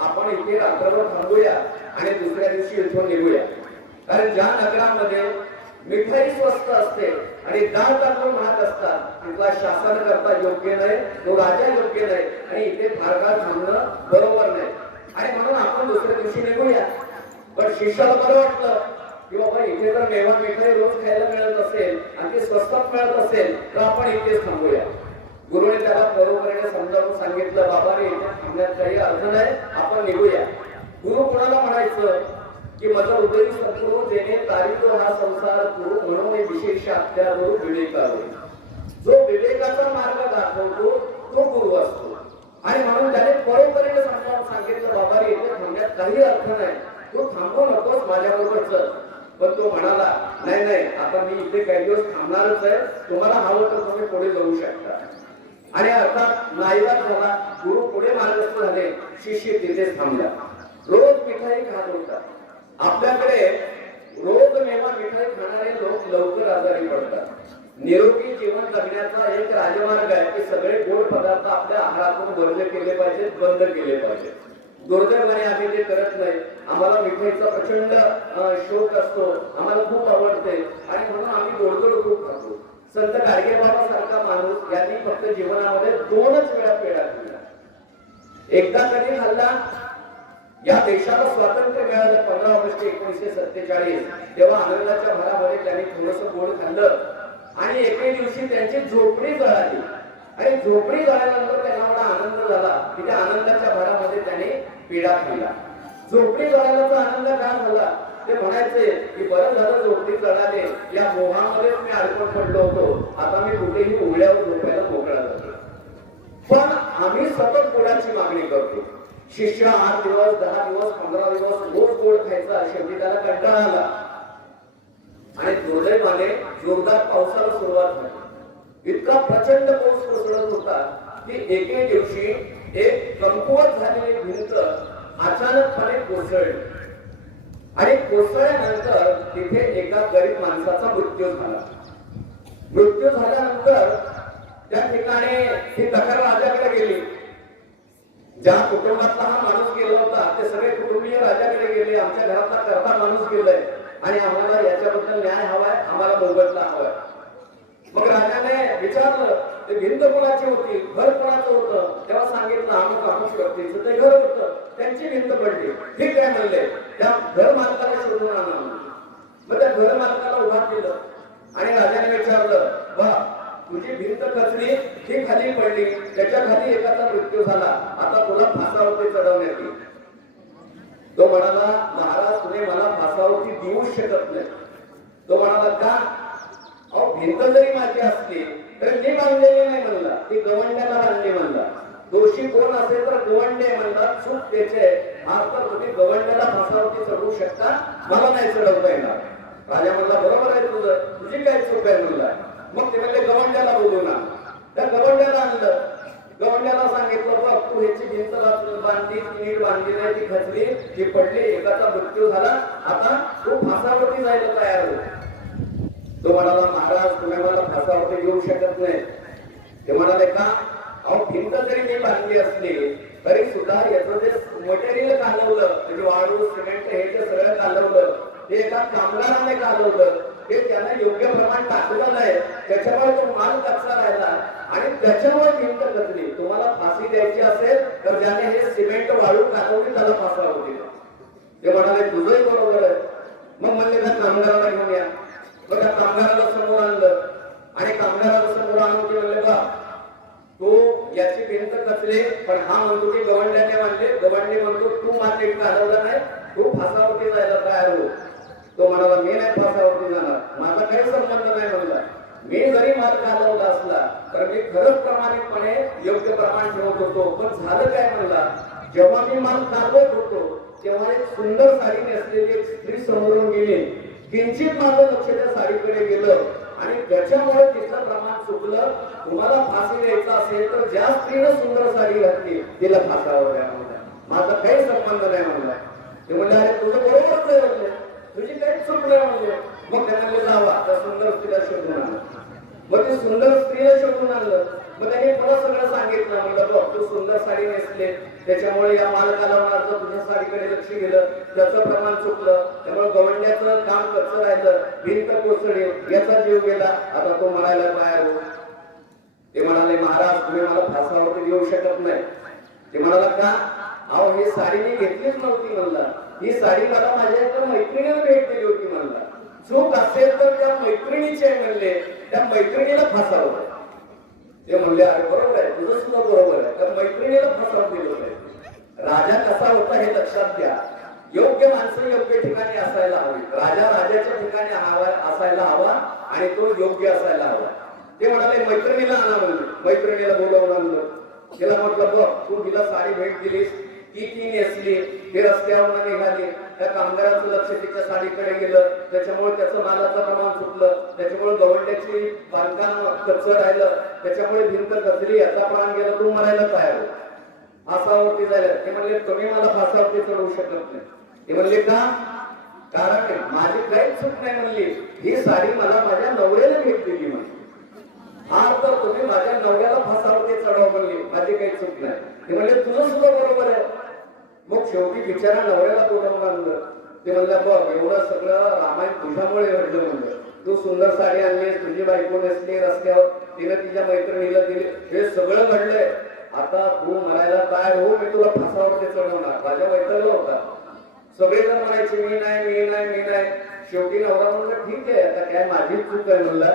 आपण इथे रात्रभर थांबूया आणि दुसऱ्या दिवशी इथून निघूया, कारण ज्या नगरामध्ये मिठाई स्वस्त असते आणि डाळ तांदूळ महाग असतात तिथला शासन करता योग्य नाही, तो राजा योग्य नाही आणि इथे फार काळ थांबणं बरोबर नाही आणि म्हणून आपण दुसऱ्या दिवशी निघूया. पण शिष्याला बरं वाटलं की बाबा इथे जर मेवा मिठाई रोज खायला मिळत असेल आणि ते स्वस्तात मिळत असेल तर आपण इथेच थांबूया. गुरुने त्याला बरोबरीने समजावून सांगितलं, बाबा रे इथे थांबण्यात काही अर्थ नाही, आपण निघूया. गुरु कोणाला म्हणायचं की माझा उदयी सद्गुरु जेणे तारितो हा संसार गुरु म्हणून विशेष आज्ञा गुरु विवेकालो. जो विवेकाचा मार्ग दाखवतो तो गुरु असतो आणि म्हणून त्याने बरोबरीने समजावून सांगितलं, बाबा रे इथे थांबण्यात काही अर्थ नाही, तू थांबू नकोस, माझ्याबरोबर चल. पण तो म्हणाला, नाही नाही आता मी इथे काही दिवस थांबणारच आहे, तुम्हाला हवं तर तुम्ही पुढे जाऊ शकता. आणि अर्थात नाईलाज झाला, गुरु पुढे मार्गस्थ झाले, शिष्य तिथेच थांबला. रोज मिठाई खात होता. आपल्याकडे रोज मेवा मिठाई खाणारे लोक लवकर आजारी पडतात. निरोगी जीवन जगण्याचा एक राजमार्ग आहे की सगळे गोड पदार्थ आपल्या आहारातून बंद केले पाहिजेत, बंद केले पाहिजेत. दुर्दैवाने आम्ही ते करत नाही. आम्हाला मिठाईचा प्रचंड शौक असतो, आम्हाला खूप आवडते आणि म्हणून आम्ही गोडगोड खूप खातो. संत गाडगेबाबा सारखा माणूस यांनी फक्त जीवनामध्ये 2च वेळा पेढा खाल्ला. एकदा कधी खाल्ला या देशाला स्वातंत्र्य मिळालं 15 ऑगस्ट 1947. तेव्हा आनंदाच्या भरामध्ये त्यांनी थोडस गोड खाल्लं आणि एके दिवशी त्यांची झोपडी जळाली. आणि झोपडी जळाल्यानंतर त्यांना एवढा आनंद झाला की त्या आनंदाच्या भरामध्ये त्यांनी पिढा खाल्ला. झोपडी जळाल्याचा आनंद काय झाला ते म्हणायचे की बरं झालं झोपडी जळाले, या मोहामध्येच मी अडकून पडलो होतो, आता मी कुठेही उघड्यावर झोपायला मोकळा झालो. पण आम्ही सतत गोडाची मागणी करतो. शिष्य 8 दिवस 10 दिवस 15 दिवस रोज गोड खायचा, शेवटी त्याला कंटाळा आला आणि दुर्दैवाने जोरदार पावसाला सुरुवात झाली. इतका प्रचंड पाऊस कोसळत होता की एके दिवशी एक कमकुवत झालेली भिंत अचानकपणे कोसळली आणि कोसळल्यानंतर तिथे एका गरीब माणसाचा मृत्यू झाला. मृत्यू झाल्यानंतर त्या ठिकाणी ही तक्रार राजाकडे गेली. ज्या कुटुंबातला हा माणूस गेला होता ते सगळे कुटुंबीय राजाकडे गेले, आमच्या घरातला करता माणूस गेलाय आणि आम्हाला याच्याबद्दल न्याय हवाय, आम्हाला मोबदला हवाय. मग राजाने विचारलं ते भिंत कोणाची होती, घर कोणाचं होतं. तेव्हा सांगितलं अमुक अमुक व्यक्तीचं ते घर होतं, त्यांची भिंत पडली. ठीक आहे म्हणले, त्या घर मालकाला शोधून आणलं. मग त्या घर मालकाला उभा केलं आणि राजाने विचारलं वा तुझी भिंत खचली, ही खाली पडली, त्याच्या खाली एकाचा मृत्यू झाला, आता तुला फासावरती चढवण्यात येईल. तो म्हणाला महाराज तुम्ही मला फासावरती देऊ शकत नाही. तो म्हणाला का? अहो भिंत जरी माझी असली तर मी बांधलेली नाही म्हणला, ती गवंड्याला बांधली म्हणला. दोषी कोण असेल तर गवंडे म्हणला, चूक त्याचे तर तुम्ही गवंड्याला फासावरती चढवू शकता, मला नाही चढवता येणार. राजा म्हणला बरोबर आहे तुझं, तुझी काय चूक आहे म्हणला. मग ते म्हणले गवंड्याला बोलू ना. त्या गवंड्याला आणलं. गवंड्याला सांगितलं बघ तू ह्याची भिंत बांधली, नीट बांधली नाही, ती खचली, ती पडली, एकाचा मृत्यू झाला, आता तू फासावरती जायला तयार हो. तो म्हणाला महाराज तुम्ही मला फासावरती घेऊ शकत नाही. ते म्हणाले का? अहो भिंत जरी मी बांधली असली तरी सुद्धा याचं जे मटेरियल कालवलं म्हणजे वाळू सिमेंट हे जे सगळं कालवलं ते एका कामगाराने कालवलं, ते त्याने योग्य प्रमाण टाकलं नाही, त्याच्यामुळे तो माल कच्चा राहिला आणि त्याच्यामुळे भिंत खचली. तुम्हाला फाशी द्यायची असेल तर ज्याने हे सिमेंट वाळू कालवली त्याला फासावरती द्या. ते म्हणाले तुझंही बरोबर आहे. मग म्हणले त्या कामगाराला घेऊन या. मग त्या कामगाराला समोर आणलं आणि कामगाराला समोर आणून ते म्हणले बा तू याची भिंत खचली, पण हा म्हणतो की गवंड्याने बांधली, गवंडी म्हणतो तू माल नीट कालवला नाही, तू फासावरती जायला तयार हो. तो म्हणाला मी नाही फासावरती जाणार, माझा काही संबंध नाही म्हणला. मी जरी माल कालवला असला तर मी खरंच प्रामाणिकपणे योग्य प्रमाण ठेवत होतो. पण झालं काय म्हणला, जेव्हा मी माल कालवत होतो तेव्हा एक सुंदर साडी नेसलेली एक स्त्री समोरून गेली. किंचित माझं लक्ष त्या साडीकडे गेलं आणि त्याच्यामुळे तिचं प्रमाण चुकलं. तुम्हाला फाशी द्यायचं असेल तर ज्या स्त्रीनं सुंदर साडी घातली तिला फासावर द्या म्हणला, माझा काही संबंध नाही म्हणला. ते म्हणले अरे तुझं बरोबरच आहे म्हणले, तुझी काही चूक नाही म्हणले. मग त्यांना जावा त्या सुंदर स्त्रीला शोधून आणलं. मग ती सुंदर स्त्रीला शोधून आणलं. मग त्यांनी मला सगळं सांगितलं. म्हणलं बघ तू सुंदर साडी नेसले, त्याच्यामुळे या माल कालवणाचं तुझ्या साडीकडे लक्ष गेलं, त्याचं प्रमाण चुकलं, त्यामुळे गवंड्याचं काम कच्चं राहिलं, भिंत कोसळली, याचा जीव गेला, आता तो मरायला तयार हो. ते म्हणाले महाराज तुम्ही मला फासावरती देऊ शकत नाही. ते म्हणाला का? अहो ही साडी मी घेतलीच नव्हती म्हणला, ही साडी मला माझ्या एका मैत्रिणीला भेट दिली होती म्हणला. चूक असेल तर त्या मैत्रिणीचे म्हणले, त्या मैत्रिणीला फासावं. ते म्हणले अरे बरोबर आहे, तुझं सुद्धा बरोबर आहे, तर मैत्रिणीला फसवून दिलं आहे. राजा कसा होता हे लक्षात घ्या. योग्य माणसं योग्य ठिकाणी असायला हवी. राजा राजाच्या ठिकाणी असायला हवा आणि तो योग्य असायला हवा. ते म्हणाले मैत्रिणीला आणा म्हणले. मैत्रिणीला बोलावून आणलं. तिला म्हटलं बघ तू तिला साडी भेट दिलीस, ती नेसली, ती रस्त्यावर निघाली, त्या कामगाराचं लक्ष तिच्या साडीकडे गेलं, त्याच्यामुळे त्याचं मालाचं प्रमाण चुकलं, त्याच्यामुळे गवंड्याची बांधकाम कच्चं राहिलं, त्याच्यामुळे भिंत खचली, याचा प्राण गेला, तू मरायला तयार हो. फासावरती जायला. ते म्हणले तुम्ही मला फासावरती चढवू शकत नाही. ते म्हणले का? कारण माझी काहीच चूक नाही म्हणली, ही साडी मला माझ्या नवऱ्याला भेट दिली म्हणली. हा तर तुम्ही माझ्या नवऱ्याला फासावरती चढवा म्हणली, माझी काही चूक नाही. ते म्हणले तुझं सुद्धा बरोबर आहे. मग शेवटी बिचारा नवऱ्याला बोलावून आणलं. ते म्हणलं बघ एवढं सगळं रामायण तुझ्यामुळे घडलं म्हणलं. तू सुंदर साडी आणली, तुझी बायको नेसली रस्त्यावर, तिने तिच्या मैत्रिणीला दिली, हे सगळं घडलंय. आता तू म्हणायला तयार हो, मी तुला फासावरती चढवणार. राजा वैतागला होता. सगळेजण म्हणायचे मी नाही मी नाही मी नाही. शेवटी नवरा म्हणला ठीक आहे, आता काय माझी चूक आहे म्हणला,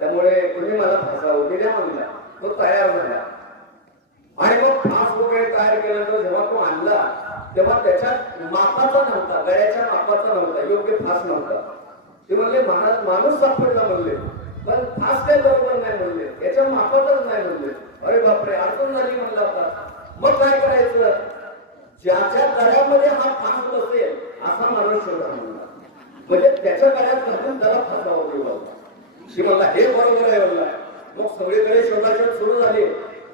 त्यामुळे तुम्ही मला फासावरती द्या म्हणला. तो तयार झाला आणि मग फास वगैरे तयार केल्यानंतर जेव्हा तो आणला तेव्हा त्याच्यात मापाचा नव्हता, गळ्याच्या मापाचा नव्हता, योग्य फास नव्हता. ते म्हणले महाराज माणूस सापडला म्हणले, पण फास काय बरोबर नाही म्हणले, याच्या मापातच नाही म्हणले. अरे बापरे, अडचण झाली म्हणलं. आता मग काय करायचं? ज्याच्या गळ्यामध्ये हा फास बसेल असा माणूस शोधा म्हणला, म्हणजे त्याच्या गळ्यात घालून त्याला फासावर ठेवला. ती म्हणला हे बरोबर आहे म्हणला. मग सगळीकडे शोधाशोध सुरू झाली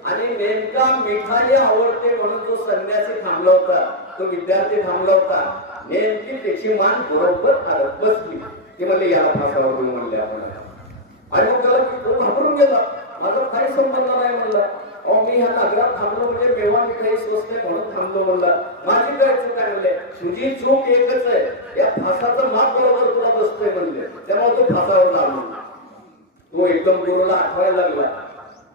आणि नेमका मिठाई आवडते म्हणून जो संन्यासी थांबला होता, तो विद्यार्थी थांबला होता, नेमकी त्याची मान बरोबर आरत बसली. ती म्हणले याला फासावर घेऊन म्हणले आपण. आणि मग त्याला तो घाबरून गेला, माझा काही संबंध नाही म्हणला. अहो मी ह्या नगरात थांबलो म्हणजे मेवा मिठाई स्वस्त आहे म्हणून थांबलो म्हणला. माझी काय चूक आहे म्हणले. तुझी चूक एकच आहे, या फासाचं माप बरोबर तुला बसतोय म्हणले, त्यामुळे तो फासावर लावला. तो एकदम गुरुला आठवायला लागला,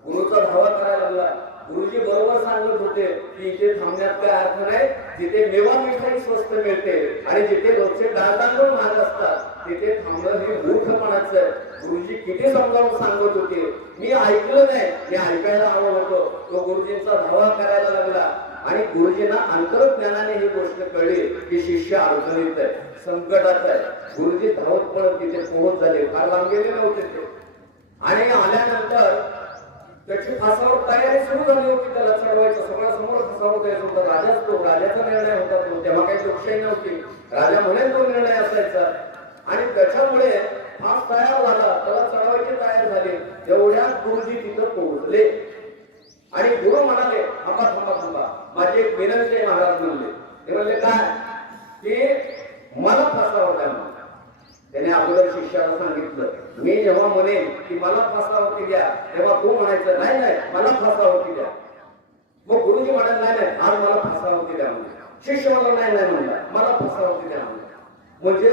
गुरुचा धावा करायला लागला. गुरुजी बरोबर सांगत होते की इथे थांबण्यात काय अर्थ नाही, जिथे मेवा मिठाई स्वस्त मिळते आणि जिथे रोजचे डाळ तांदूळ महाग असतात तिथे थांबणं हे मूर्खपणाचं आहे. गुरुजी किती समजावून सांगत होते, मी ऐकलं नाही, मी ऐकायला हवं होतं. तो गुरुजींचा धावा करायला लागला आणि गुरुजींना अंतर्ज्ञानाने ही गोष्ट कळली की शिष्य अडचणीत आहे, संकटात आहे. गुरुजी धावत पळत तिथे पोहोच झाले, फार लांब गेले नव्हते ते. आणि आल्यानंतर त्याची फासावर तयारी सुरू झाली होती, त्याला चढवायचं. सगळ्यासमोर फासावर द्यायचं होतं. राजाच तो, राजाचा निर्णय होता तो, तेव्हा काही लोकशाही नव्हती. राजा म्हणेल तो निर्णय असायचा आणि त्याच्यामुळे फास तयार झाला, त्याला चढवायची तयार झाली. एवढ्यात गुरुजी तिथं पोहोचले आणि गुरु म्हणाले थांबा थांबा थांबा, माझी एक विनंती आहे महाराज म्हणले. ते म्हणले काय? की मला फासावर द्या. त्याने अगोदर शिष्याला सांगितलं, मी जेव्हा म्हणेन की मला फासावरती द्या तेव्हा तू म्हणायचं नाही नाही मला फासावरती द्या. मग गुरुजी म्हणाले नाही नाही आज मला फासावरती द्या म्हणजे. शिष्य मला नाही नाही म्हणला, मला फासावरती द्या म्हणजे. म्हणजे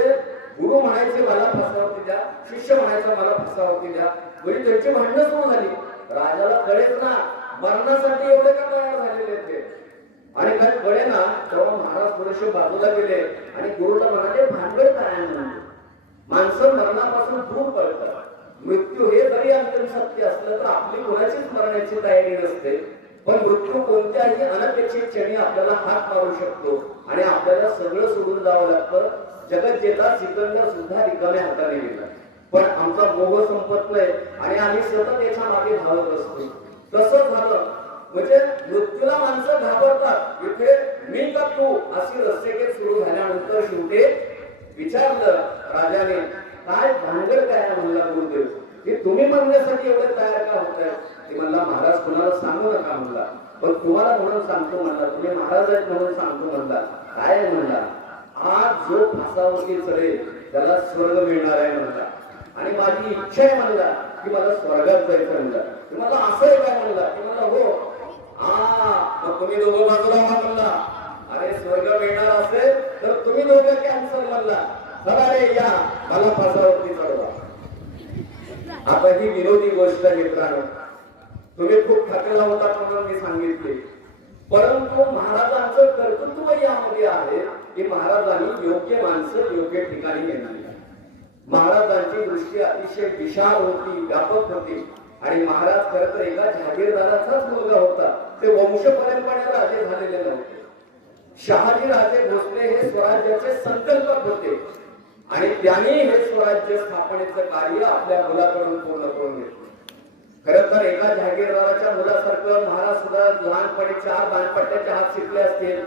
गुरु म्हणायचे मला फासावरती द्या, शिष्य म्हणायचं मला फासावरती द्या. म्हणजे त्यांची भांडणं सुरू झाली. राजाला कळेल ना मरणासाठी एवढे का तयार झालेले ते. आणि काय कळे ना तेव्हा महाराज थोडेसे बाजूला गेले आणि गुरुला म्हणाले भांडण काय म्हणजे. माणसं मरणापासून दूर पळतात. मृत्यू हे जरी अंतिम सत्य असलं तर आपली कोणाचीच मरण्याची तयारी नसते, पण मृत्यू कोणत्याही अनपेक्षित क्षणी आपल्याला हात मारू शकतो आणि आपल्याला सगळं सोडून जावं लागतं. जगत जेता सिकंदर सुद्धा रिकाम्या हाताने गेला, पण आमचा मोह संपत नाही आणि आम्ही सतत याच्या मागे धावत असतो. तसं झालं म्हणजे मृत्यूला माणसं घाबरतात. इथे मी का तू अशी रस्तेकेत सुरू झाल्यानंतर शेवटी विचारलं राजाने, काय भानगड काय म्हणला गुरुदेव, की तुम्ही म्हणण्यासाठी एवढे तयार का होताय? ते म्हणला महाराज कुणाला सांगू नका म्हणला, पण तुम्हाला म्हणून सांगतो म्हणला, तुम्ही महाराज आहेत म्हणून सांगतो म्हणला. काय म्हणला? आज जो फासावरती चढेल त्याला स्वर्ग मिळणार आहे म्हणला आणि माझी इच्छा आहे म्हणला की मला स्वर्गात जायचं म्हणला. तुम्हाला असं आहे काय म्हणला? की म्हणला हो. मग तुम्ही दोघं बाजूला म्हणला, अरे स्वर्ग मिळणार असेल तर तुम्ही दोघं कॅन्सल म्हणला. चला रे या मला फासावरती चढवा. आता ही विनोदी गोष्ट मित्रांनो, तुम्ही खूप थकला होता म्हणून मी सांगितले, परंतु महाराजांचं कर्तृत्व यामध्ये आहे की महाराजांनी योग्य माणसं योग्य ठिकाणी नेली. महाराजांची दृष्टी अतिशय विशाल होती, व्यापक होती आणि महाराज खरं तर एका जहागीरदाराचाच मुलगा होता. ते वंश परंपरेने राजे झालेले नव्हते. शहाजी राजे भोसले हे स्वराज्याचे संकल्पक होते आणि त्यांनी हे स्वराज्य स्थापनेचं कार्य आपल्या मुलाकडून पूर्ण करून घेतलं. खरं तर एका जहागीरदाराच्या मुलासारखं महाराज सुद्धा लहानपणी 4 दानपट्ट्याचे हात शिकले असतील,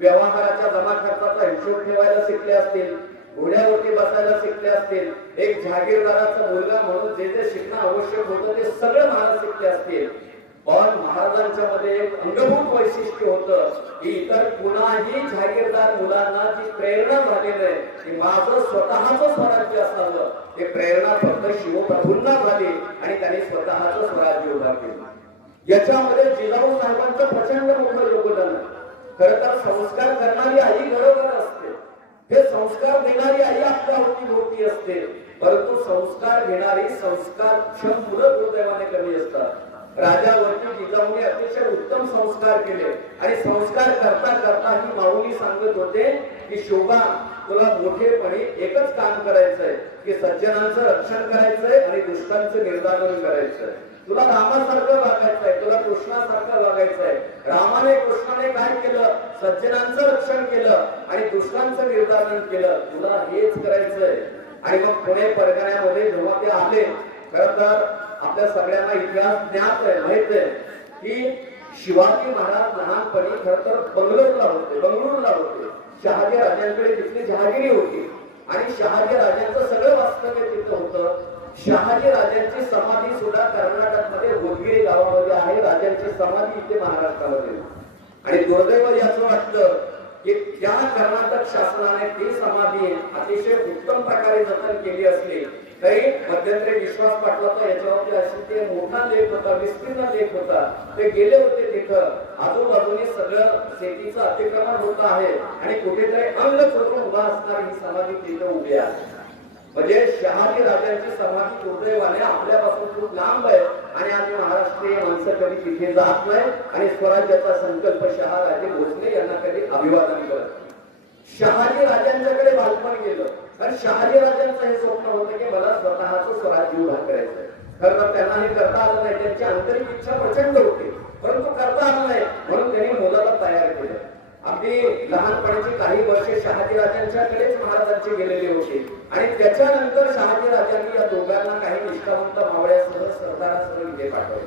व्यवहाराच्या जमा खर्चाचा हिशोब ठेवायला शिकले असतील, घोड्यावरती बसायला शिकले असतील. एक जहागीरदाराचा मुलगा म्हणून जे जे शिकणं आवश्यक होतं ते सगळं महाराज शिकले असतील. पण महाराजांच्या मध्ये एक अंगभूत वैशिष्ट्य होतं की इतर कुणाही जहागीरदार मुलांना जी प्रेरणा झालेली आहे की माझं स्वतःचं स्वराज्य असावं, ते प्रेरणा फक्त शिवप्रभूंना झाली आणि त्यांनी स्वतःचं स्वराज्य उभा केलं. याच्यामध्ये जिजाऊ साहेबांचं प्रचंड मोठं योगदान आहे. खरं तर संस्कार करणारी आई घरोघर असते, हे संस्कार देणारी आई आपल्या होती असते, परंतु संस्कार घेणारी संस्कार क्षम मुलं दुर्दैवाने कमी असतात. राजावरती जिजाऊने अतिशय उत्तम संस्कार केले आणि संस्कार करता करता ही माऊली सांगत होते की शोभा, तुला मोठेपणी एकच काम करायचंय की सज्जनांचं रक्षण करायचंय आणि दुष्टांचं निर्दालन करायचंय. तुला रामासारखं वागायचंय, तुला कृष्णासारखं वागायचंय. रामाने कृष्णाने काय केलं? सज्जनांचं रक्षण केलं आणि दुष्टांचं निर्दालन केलं. तुला हेच करायचंय. आणि मग पुणे परगण्यामध्ये जेव्हा ते आले, खरं तर आपल्या सगळ्यांना इतिहास ज्ञात आहे, माहित आहे की शिवाजी महाराज लहानपणी खरं तर बंगळुरूला होते. शहाजी राजांकडे तिथली जहागिरी होती आणि शहाजी राजांचं सगळं वास्तव्य तिथं होतं. शहाजी राजांची समाधी सुद्धा कर्नाटकमध्ये होदगिरी गावामध्ये आहे. राजांची समाधी इथे महाराष्ट्रामध्ये. आणि दुर्दैव याचं वाटतं की त्या कर्नाटक शासनाने ती समाधी अतिशय उत्तम प्रकारे जतन केली असली तरी मध्यंतरी विश्वास पाटलाचा याच्यावरती अशी ते मोठा लेख होता, विस्तीर्ण लेख होता. ते गेले होते तिथं. आजूबाजूने सगळं शेतीचं अतिक्रमण होत आहे आणि कुठेतरी अंग चोरून उभा असणारी ही समाधी तिथं उभी आहे. म्हणजे शहाजी राजांची समाधी दुर्दैवाने आपल्यापासून खूप लांब आहे आणि आम्ही महाराष्ट्रीय माणसं कधी तिथे जात नाही आणि स्वराज्याचा संकल्प शहाराजे भोसले यांना कधी अभिवादन करत. शहाजी राजांच्याकडे बालपण गेलं आणि शहाजी राजांचं हे स्वप्न होतं की मला स्वतःचं स्वराज्य उभा करायचंय. खरं तर त्यांना हे करता आलं नाही. त्यांची आंतरिक इच्छा प्रचंड होती, परंतु करता आलं नाही. म्हणून त्यांनी मुलाला तयार केलं. अगदी लहानपणाची काही वर्षे शहाजी राजांच्याकडेच महाराजांचे गेलेले होते आणि त्याच्यानंतर शहाजी राजांनी या दोघांना काही निष्ठावंत मावळ्यासह सरदारासह इथे पाठवले.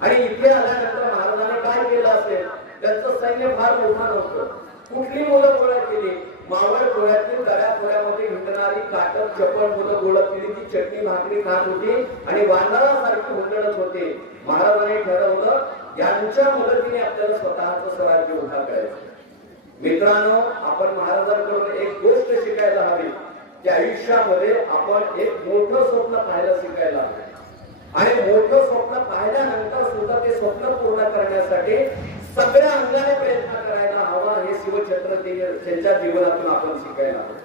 आणि इथे आल्यानंतर महाराजांनी काय केलं असेल? त्यांचं सैन्य फार मोठं नव्हतं. कुठली मुलं गोळा केली? मावळ गोळ्यातील दऱ्याखोऱ्यामध्ये हिंडणारी काटक चपळ मुलं गोळा केली. ती चटणी भाकरी खात होती आणि वानरासारखी हुंदडत होते. महाराजांनी ठरवलं यांच्या मदतीने आपल्याला स्वतःचं स्वराज्य उभा करायचं. मित्रांनो, आपण महाराजांकडून एक गोष्ट शिकायला हवी की आयुष्यामध्ये आपण एक मोठं स्वप्न पाहायला शिकायला हवे आणि मोठं स्वप्न पाहिल्यानंतर सुद्धा ते स्वप्न पूर्ण करण्यासाठी सगळ्या अंगाने प्रयत्न करायला हवा. हे शिवछत्रपती त्यांच्या जीवनातून आपण शिकायला हवं.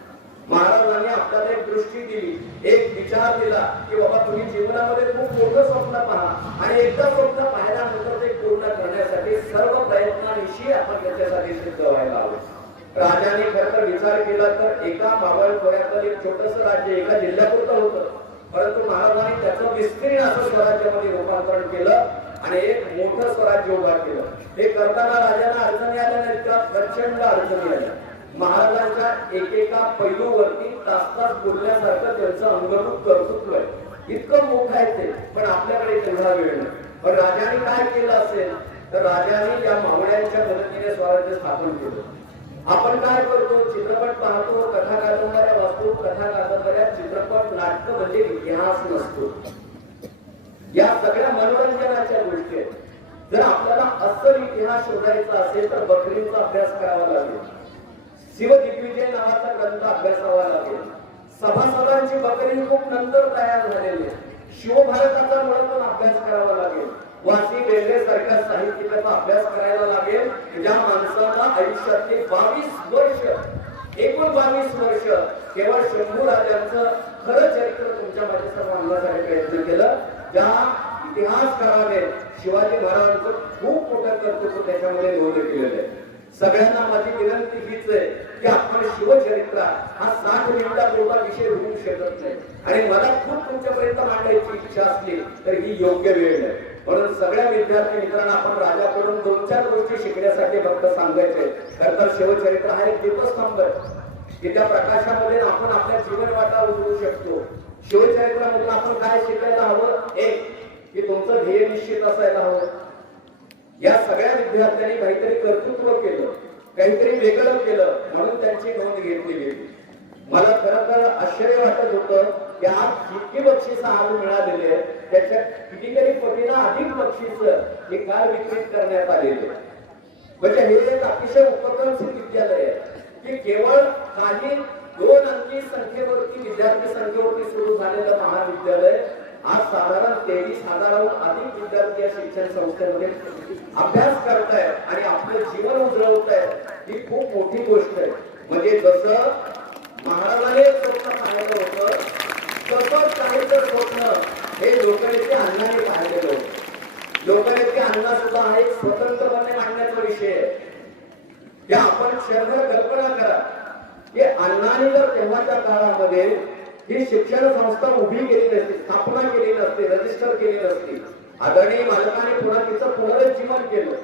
महाराजांनी आपल्याला एक दृष्टी दिली, एक विचार दिला की बाबा तुम्ही जीवनामध्ये खूप मोठं स्वप्न पहा आणि एकदा स्वप्न पाहिल्यानंतर ते पूर्ण करण्यासाठी सर्व प्रयत्नांविषयी आपण त्याच्यासाठी सिद्ध व्हायला हवं. राजाने खरं तर विचार केला तर एका मावळ खोऱ्यातलं एक छोटस राज्य एका जिल्ह्यापुरतं होतं, परंतु महाराजांनी त्याचं विस्तीर्ण असं स्वराज्यामध्ये रूपांतरण केलं आणि एक मोठं स्वराज्य उभा केलं. हे करताना राजांना अडचणी आल्या नाहीत का? प्रचंड अडचणी आल्या. महाराजांच्या एकेका पैलूवरती तास बोलण्यासारखं त्यांचं अंगरूप कर्तृत्व आहे. इतकं मोठं आहे ते, पण आपल्याकडे तेवढा वेळ नाही. पण राजाने काय केलं असेल तर राजाने या मावळ्यांच्या मदतीने स्वराज्य स्थापन केलं. आपण काय करतो? चित्रपट पाहतो, कथा कादंबऱ्या वाचतो. कथा कादंबऱ्या, चित्रपट, नाटक म्हणजे इतिहास नसतो. या सगळ्या मनोरंजनाच्या गोष्टी आहेत. जर आपल्याला अस्सल इतिहास शोधायचा असेल तर बकरींचा अभ्यास करावा लागेल. शिवदिग्विजय नावाचा ग्रंथ अभ्यासावा लागेल. सभासदांची बकरी खूप नंतर तयार झालेली. शिवभारताचा मुळातून अभ्यास करावा लागेल. वासी बेंद्रे सारख्या साहित्याचा अभ्यास करायला लागेल. ज्या माणसाला आयुष्यातले 22 वर्ष, एकूण 22 वर्ष केवळ शंभू राजांचं खरं चरित्र तुमच्या माझ्यासमोर आणण्यासाठी प्रयत्न केलं. ज्या इतिहासकाराने शिवाजी महाराजांचं खूप मोठं कर्तृत्व त्याच्यामध्ये नोंद केलेलं आहे. सगळ्यांना माझी विनंती हीच आहे की आपण शिवचरित्र हा 60 मिनिटात एवढा विषय होऊ शकत नाही आणि मला खूप तुमच्यापर्यंत मांडायची इच्छा असली तर ही योग्य वेळ आहे. म्हणून सगळ्या विद्यार्थी मित्रांना आपण राजाकडून 2-4 गोष्टी शिकण्यासाठी फक्त सांगायचे. तर शिवचरित्र हा एक दीपस्तंभ आहे की त्या प्रकाशामध्ये आपण आपल्या जीवन वाटा उजळू शकतो. शिवचरित्रामधून आपण काय शिकायला हवं? एक की तुमचं ध्येय निश्चित असायला हवं. या सगळ्या विद्यार्थ्यांनी काहीतरी कर्तृत्व केलं, काहीतरी वेगळं केलं म्हणून त्यांची नोंद घेतली गेली. मला खरं तर आश्चर्य वाटत होतं की आज जितकी बक्षीस आज मिळालेली आहे त्याच्या कितीतरी पटीनं अधिक बक्षीस हे काल वितरित करण्यात आलेले. म्हणजे हे एक अतिशय उपक्रमशील विद्यालय आहे की केवळ काही 2 अंकी संख्येवरती विद्यार्थी संख्येवरती सुरू झालेलं महाविद्यालय आज साधारण 23,000हून अधिक विद्यार्थी या शिक्षण संस्थेमध्ये अभ्यास करतायत आणि आपलं जीवन उजळवतायत. ही खूप मोठी गोष्ट आहे. म्हणजे जसं महाराजांनी स्वप्न पाहिलं होतं तसंच काहीच स्वप्न हे लोकांचे अण्णांनी पाहिलेलं होतं. लोकनेते अण्णा सुद्धा हा एक स्वतंत्रपणे मांडण्याचा विषय आहे. की आपण क्षणभर कल्पना करा की अण्णांनी जर तेव्हाच्या काळामध्ये ही शिक्षण संस्था उभी केली नसती, स्थापना केली नसती, रजिस्टर केली नसती, आदरणीय मालकाने पुन्हा तिचं पुनरुज्जीवन केलं,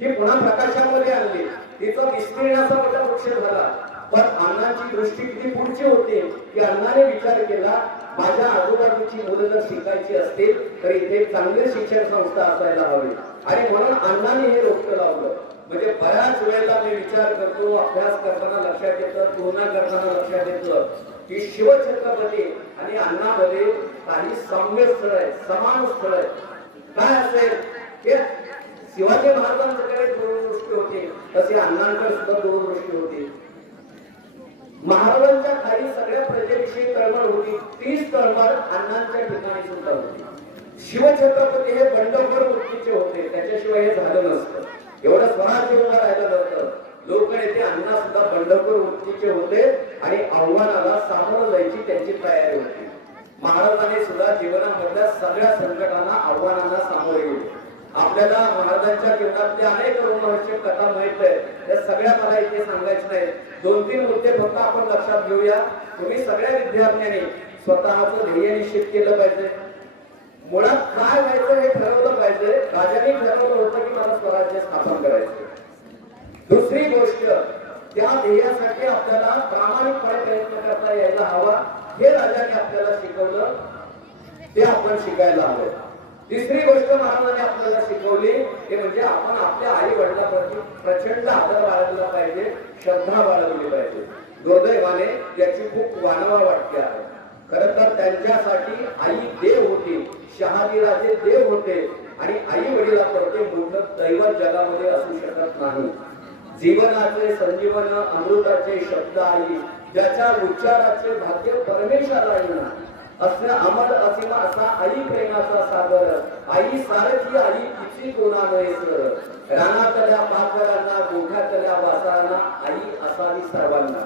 ती पुन्हा प्रकाशामध्ये आणली, तिचा विस्तीर्णाचा मोठा वृक्ष झाला. पण अण्णांची दृष्टी किती पुढची होती की अण्णाने विचार केला माझ्या आजूबाजूची मुलं जर शिकायची असतील तर इथे चांगली शिक्षण संस्था असायला हवी. आणि म्हणून अण्णांनी हे रोपटं लावलं. म्हणजे बऱ्याच वेळेला मी विचार करतो, अभ्यास करताना लक्षात येतं, तुलना करताना लक्षात येतं की शिवछत्रपती आणि अण्णामध्ये काही साम्य स्थळ आहे, समान स्थळ आहे. काय असेल की शिवाजी महाराजांकडे दूरदृष्टी होती तशी अण्णांकडे सुद्धा दूरदृष्टी होती. महाराजांच्या खाली सगळ्या प्रजेविषयी तळमळ होती, तीच तळमळ अण्णांच्या ठिकाणी सुद्धा होती. शिवछत्रपती हे बंडखोर वृत्तीचे होते, त्याच्याशिवाय हे झालं नसतं, एवढं स्वराज्य उभं राहिलं नव्हतं. लोकनेते अण्णा सुद्धा बंडखोर वृत्तीचे होते आणि आव्हानाला सामोरं जायची त्यांची तयारी होती. महाराजांनी सुद्धा जीवनामधल्या सगळ्या संकटांना, आव्हानांना सामोरे गेले. आपल्याला महाराजांच्या जीवनातल्या अनेक रोमहर्षक कथा माहित आहेत, त्या सगळ्या मला इथे सांगायचं नाही. 2-3 मुद्दे फक्त आपण लक्षात घेऊया. तुम्ही सगळ्या विद्यार्थ्यांनी स्वतःचं ध्येय निश्चित केलं पाहिजे. मुळात काय व्हायचं हे ठरवलं पाहिजे. राजांनी ठरवलं होतं की मला स्वराज्य स्थापन करायचं. दुसरी गोष्ट, त्या ध्येयासाठी आपल्याला प्रामाणिकपणे प्रयत्न करता यायला हवा, हे राजाने आपल्याला शिकवलं, ते आपण शिकायला हवं. तिसरी गोष्ट महाराजांनी आपल्याला शिकवली ते म्हणजे आपण आपल्या आई वडिलांप्रती प्रचंड आदर बाळगला पाहिजे, श्रद्धा बाळगली पाहिजे. दुर्दैवाने याची खूप वानवा वाटते आहे. खरं तर त्यांच्यासाठी आई देव होती, शहाजीराजे देव होते आणि आई वडिलांप्रती मोठं दैवत जगामध्ये असू शकत नाही. जीवनाचे संजीवन अमृताचे शब्द आई, ज्याच्या उच्चाराचे भाग्य परमेश्वराला येणार असं अमर असीम असा आई प्रेमाचा सागर, आई सारखी आई तिची कोणा नयेसर, रानातल्या पाखरांना गोठ्यातल्या वासरांना आई असावी सर्वांना.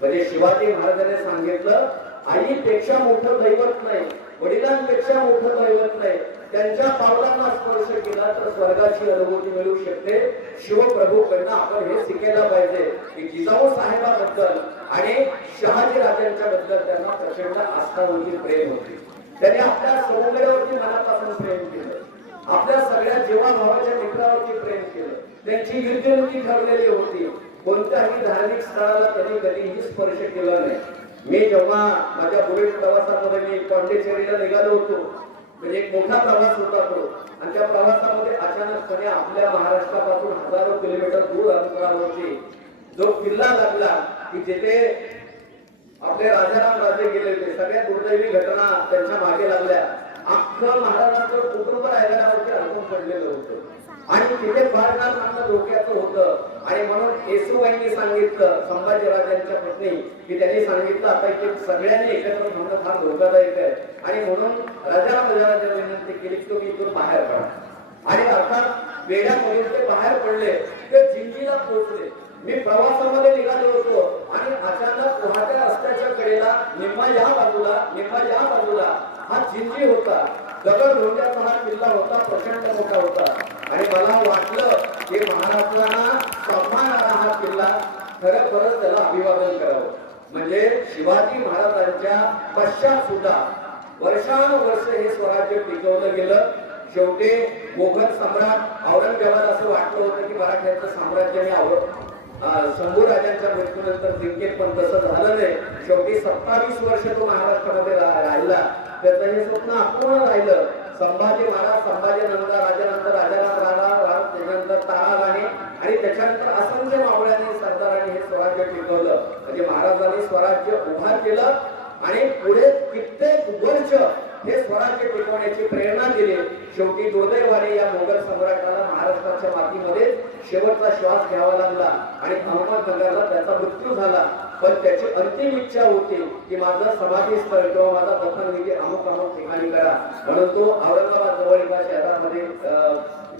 म्हणजे शिवाजी महाराजांनी सांगितलं आईपेक्षा मोठं दैवत नाही, वडिलांपेक्षा मोठं दैवत नाही. त्यांच्या पावलांना स्पर्श केला तर स्वर्गाची अनुभूती मिळू शकते. शिवप्रभूकडनं आपण हे शिकायला पाहिजे की जिजाऊ साहेबांबद्दल आणि शहाजी राजांच्या बद्दल त्यांना प्रचंड आस्था होती, प्रेम होती. त्यांनी आपल्या सौंदर्यावरती मनापासून प्रेम केलं, आपल्या सगळ्या जीवाभावाच्या मित्रावरती प्रेम केलं. त्यांची युद्धनीती ठरलेली होती. कोणत्याही धार्मिक स्थळाला त्यांनी कधीही स्पर्श केला नाही. मी जेव्हा माझ्या बुलेट प्रवासामध्ये मी पांडिचेरीला निघालो होतो, म्हणजे एक मोठा प्रवास होता तो, आणि त्या प्रवासामध्ये अचानकपणे आपल्या महाराष्ट्रापासून हजारो किलोमीटर दूर अंतरावरती जो किल्ला लागला की जिथे आपले राजाराम राजे गेले होते, सगळ्या दुर्दैवी घटना त्यांच्या मागे लागल्या. अख्खं महाराजांचं कुटुंब रायगडावरती अडकून पडलेलं होतं आणि तिथे फार नामं धोक्याचं होतं. आणि म्हणून येसूबाईंनी सांगितलं, संभाजीराजांच्या पत्नी, की त्यांनी सांगितलं आता इथे सगळ्यांनी एकत्र थांबणं फार धोकादायक आहे. आणि म्हणून राजाराम विनंती केली की तुम्ही इथून बाहेर पडा. आणि अर्थात वेड्यामधून ते बाहेर पडले, ते जिंजीला पोहोचले. मी प्रवासामध्ये निघालो होतो आणि अचानक वाहत्या रस्त्याच्या कडेला निम्मा या बाजूला हा जिंजी होता. दगड धोंड्याचा हा किल्ला होता, प्रचंड मोठा होता. आणि मला वाटलं की महाराष्ट्राला सन्मानारा हा किल्ला खरंच त्याला अभिवादन करावं. म्हणजे शिवाजी महाराजांच्या पश्चात सुद्धा वर्षानुवर्ष हे स्वराज्य टिकवलं गेलं. शेवटी मोगल सम्राट औरंगजेबाला असं वाटलं होतं की मराठ्यांचं साम्राज्याने शंभू राजांच्या मृत्यूनंतर जिंकेल, पण तसं झालं नाही. शेवटी 27 वर्ष तो महाराष्ट्रामध्ये राहिला. त्याचं हे स्वप्न अपूर्ण राहिलं. संभाजी महाराज, संभाजीनंतर राजानंतर राजाराम राणा, त्याच्यानंतर तारा राणी आणि त्याच्यानंतर असंख्य मावळ्यांनी, सरदारांनी हे स्वराज्य टिकवलं. म्हणजे महाराजांनी स्वराज्य उभा केलं आणि पुढे कित्येक वर्ष हे स्वराज्य टिकवण्याची प्रेरणा दिली. शेवटी दुर्दैवाने या मोगल सम्राटाला महाराष्ट्राच्या मातीमध्ये शेवटचा श्वास घ्यावा लागला आणि अहमदनगरला त्याचा मृत्यू झाला. पण त्याची अंतिम इच्छा होती की माझं समाधी स्थळ किंवा माझा दफनविधी अमुक ठिकाणी करा. म्हणून तो औरंगाबाद जवळ एका शहरामध्ये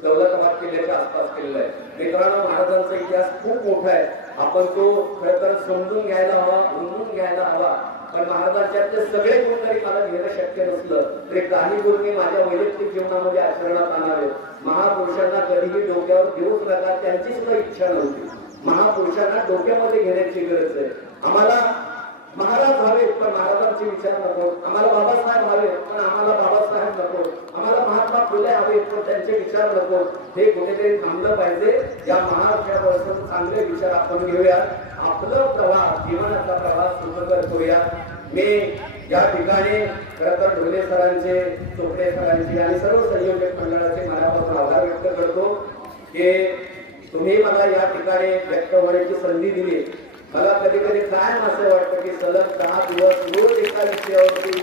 दौलताबाद किल्ल्याच्या आसपास केलेला आहे. मित्रांनो, महाराजांचा इतिहास खूप मोठा आहे. आपण तो खरं तर समजून घ्यायला हवा, उमजून घ्यायला हवा. पण महाराजांच्यातले सगळे गुण जरी मला घेणं शक्य नसलं तरी काही गुण मी माझ्या वैयक्तिक जीवनामध्ये आचरणात आणावे. महापुरुषांना कधीही डोक्यावर घेऊच नका, त्यांची सुद्धा इच्छा नव्हती. महापुरुषांना डोक्यामध्ये घेण्याची गरज आहे. आम्हाला महाराज हवेत पण महाराजांचे विचार नको, आम्हाला बाबासाहेब हवेत पण आम्हाला बाबासाहेब नको, आम्हाला महात्मा फुले हवेत पण त्यांचे विचार नको. हे कुठेतरी थांबलं पाहिजे. या महाराष्ट्रापासून चांगले विचार आपण घेऊया, आपलं प्रवास जीवनाचा प्रवास सुखकर करूया. मी या ठिकाणी खरं तर ढोले सरांचे, चोपडे सरांचे आणि सर्व संयोजक मंडळाचे मनापासून आभार व्यक्त करतो की तुम्ही मला या ठिकाणी व्यक्त होण्याची संधी दिली. मला कधी कधी कायम असं वाटतं की सलग 10 दिवस रोज एका विषयावरती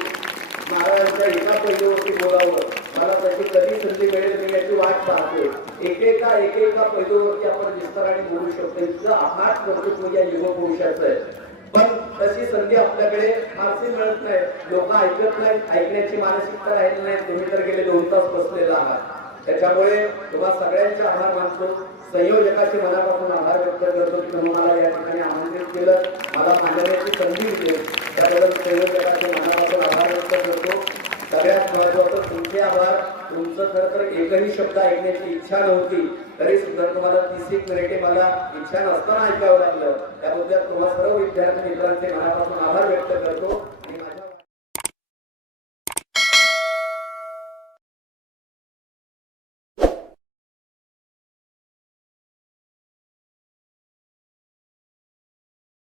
महाराजांच्या एका पैलूवरती बोलावं. मला तशी कधी संधी मिळेल मी याची वाट पाहते. एकेका पैलूवरती आपण विस्ताराने बोलू शकतो. इतकं अफाट कर्तृत्व या युगपुरुषाचं आहे. पण तशी संधी आपल्याकडे फारशी मिळत नाही. लोक ऐकत नाहीत, ऐकण्याची मानसिकता राहिली नाही. तुम्ही तर गेले 2 तास बसलेला आहात. त्याच्यामुळे तुम्हा सगळ्यांचे आभार मानतो. संयोजकाचे मनापासून आभार व्यक्त करतो की तुम्ही मला या ठिकाणी आमंत्रित केलं, मला मांडण्याची संधी दिली. त्याबद्दल संयोजकाचे मनापासून आभार व्यक्त करतो. सगळ्यात महत्वाचं तुमचे आभार. तुमचं खरं तर एकही शब्द ऐकण्याची इच्छा नव्हती तरी सुद्धा तुम्हाला 30 मिनिटे मला इच्छा नसताना ऐकावं लागलं. त्याबद्दल तुम्हा सर्व विद्यार्थी मित्रांचे मनापासून आभार व्यक्त करतो.